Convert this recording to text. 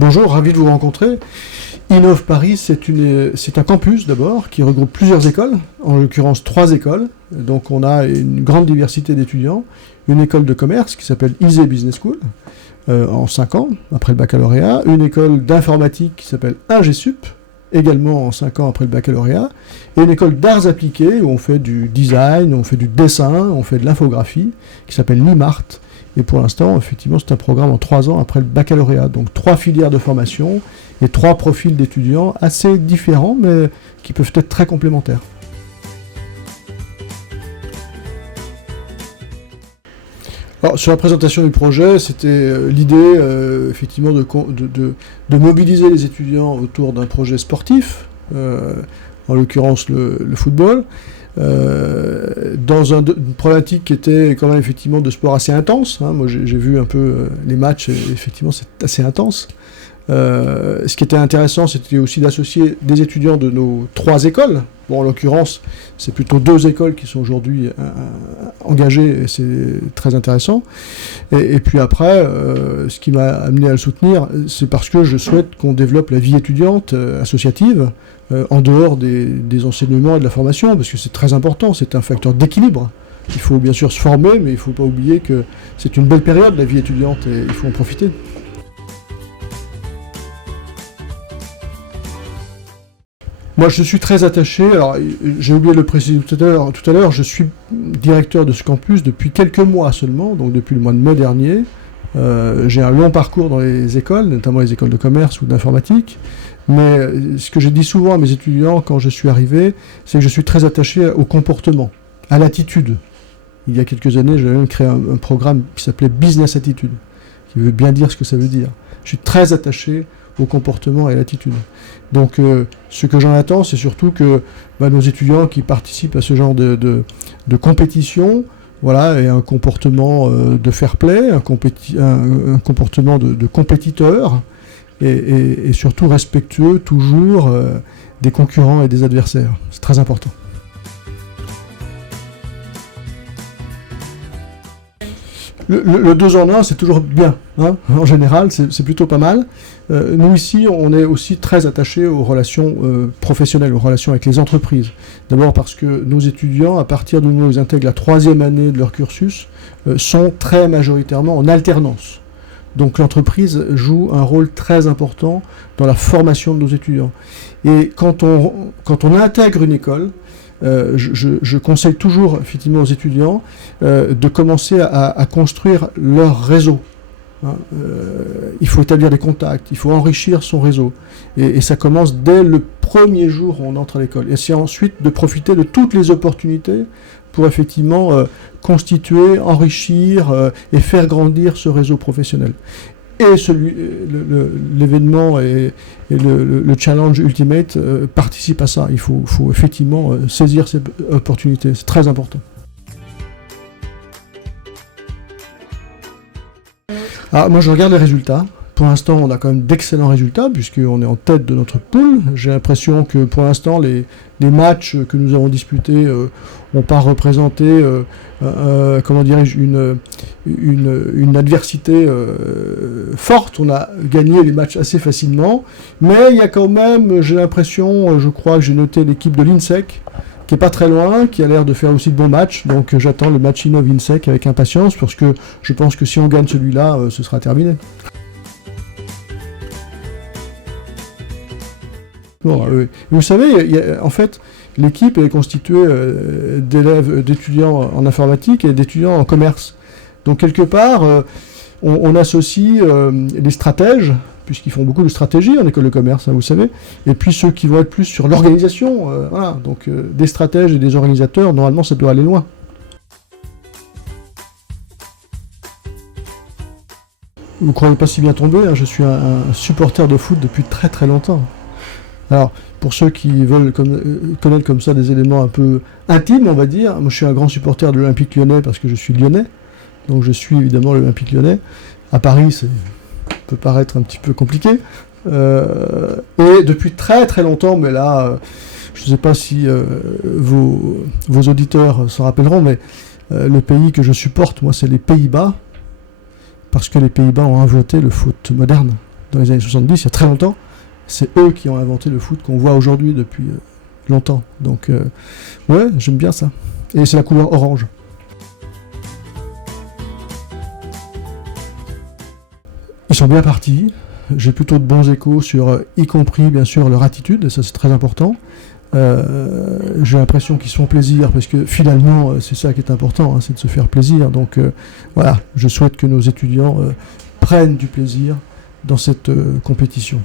Bonjour, ravi de vous rencontrer. Innov Paris, c'est un campus d'abord qui regroupe plusieurs écoles, en l'occurrence 3 écoles. Donc on a une grande diversité d'étudiants. Une école de commerce qui s'appelle ISE Business School, en 5 ans, après le baccalauréat. Une école d'informatique qui s'appelle IngeSup, également en 5 ans après le baccalauréat. Et une école d'arts appliqués où on fait du design, on fait du dessin, on fait de l'infographie, qui s'appelle NIMART. Et pour l'instant, effectivement, c'est un programme en 3 ans après le baccalauréat. Donc 3 filières de formation et 3 profils d'étudiants assez différents, mais qui peuvent être très complémentaires. Alors, sur la présentation du projet, c'était l'idée, effectivement, de mobiliser les étudiants autour d'un projet sportif, en l'occurrence le football, dans une problématique qui était quand même effectivement de sport assez intense. Moi j'ai vu un peu les matchs, et effectivement c'est assez intense. Ce qui était intéressant, c'était aussi d'associer des étudiants de nos 3 écoles. Bon, en l'occurrence, c'est plutôt 2 écoles qui sont aujourd'hui engagées, et c'est très intéressant. Et puis après, ce qui m'a amené à le soutenir, c'est parce que je souhaite qu'on développe la vie étudiante associative, en dehors des enseignements et de la formation, parce que c'est très important, c'est un facteur d'équilibre. Il faut bien sûr se former, mais il ne faut pas oublier que c'est une belle période, la vie étudiante, et il faut en profiter. Moi, je suis très attaché, alors j'ai oublié de le préciser tout à l'heure, je suis directeur de ce campus depuis quelques mois seulement, donc depuis le mois de mai dernier. J'ai un long parcours dans les écoles, notamment les écoles de commerce ou d'informatique. Mais ce que j'ai dit souvent à mes étudiants quand je suis arrivé, c'est que je suis très attaché au comportement, à l'attitude. Il y a quelques années, j'avais même créé un programme qui s'appelait Business Attitude, qui veut bien dire ce que ça veut dire. Je suis très attaché au comportement et à l'attitude. Donc ce que j'en attends, c'est surtout que nos étudiants qui participent à ce genre de compétition, voilà, aient un comportement de fair play, un comportement de compétiteur, et surtout respectueux toujours des concurrents et des adversaires. C'est très important. Le 2 en 1, c'est toujours bien, hein. En général, c'est plutôt pas mal. Nous ici, on est aussi très attachés aux relations professionnelles, aux relations avec les entreprises. D'abord parce que nos étudiants, à partir du moment où ils intègrent la 3e année de leur cursus, sont très majoritairement en alternance. Donc l'entreprise joue un rôle très important dans la formation de nos étudiants. Et quand on intègre une école, je conseille toujours effectivement aux étudiants de commencer à construire leur réseau. Il faut établir des contacts, il faut enrichir son réseau. Et ça commence dès le premier jour où on entre à l'école. Et c'est ensuite de profiter de toutes les opportunités pour effectivement constituer, enrichir et faire grandir ce réseau professionnel. Et l'événement et le challenge ultimate participent à ça. Il faut effectivement saisir ces opportunités. C'est très important. Alors, moi, je regarde les résultats. Pour l'instant, on a quand même d'excellents résultats, puisqu'on est en tête de notre pool. J'ai l'impression que pour l'instant, les matchs que nous avons disputés n'ont pas représenté comment dirais-je, une adversité forte. On a gagné les matchs assez facilement. Mais il y a quand même, j'ai l'impression, je crois que j'ai noté l'équipe de l'INSEC, qui est pas très loin, qui a l'air de faire aussi de bons matchs. Donc j'attends le match Innov-INSEC avec impatience, parce que je pense que si on gagne celui-là, ce sera terminé. Bon, vous savez, en fait, l'équipe est constituée d'étudiants en informatique et d'étudiants en commerce. Donc quelque part, on associe les stratèges, puisqu'ils font beaucoup de stratégie en école de commerce, hein, vous savez, et puis ceux qui vont être plus sur l'organisation. Voilà. Donc des stratèges et des organisateurs, normalement, ça doit aller loin. Vous ne croyez pas si bien tomber, hein, je suis un supporter de foot depuis très très longtemps. Alors, pour ceux qui veulent connaître comme ça des éléments un peu intimes, on va dire, moi je suis un grand supporter de l'Olympique Lyonnais parce que je suis lyonnais, donc je suis évidemment l'Olympique Lyonnais. À Paris, ça peut paraître un petit peu compliqué. Et depuis très très longtemps, mais là, je ne sais pas si vos auditeurs s'en rappelleront, mais le pays que je supporte, moi, c'est les Pays-Bas, parce que les Pays-Bas ont inventé le foot moderne. dans les années 70, il y a très longtemps. C'est eux qui ont inventé le foot qu'on voit aujourd'hui depuis longtemps. Donc, ouais, j'aime bien ça. Et c'est la couleur orange. Ils sont bien partis. J'ai plutôt de bons échos sur, y compris bien sûr leur attitude, et ça c'est très important. J'ai l'impression qu'ils se font plaisir parce que finalement c'est ça qui est important, hein, c'est de se faire plaisir. Donc voilà, je souhaite que nos étudiants prennent du plaisir dans cette compétition.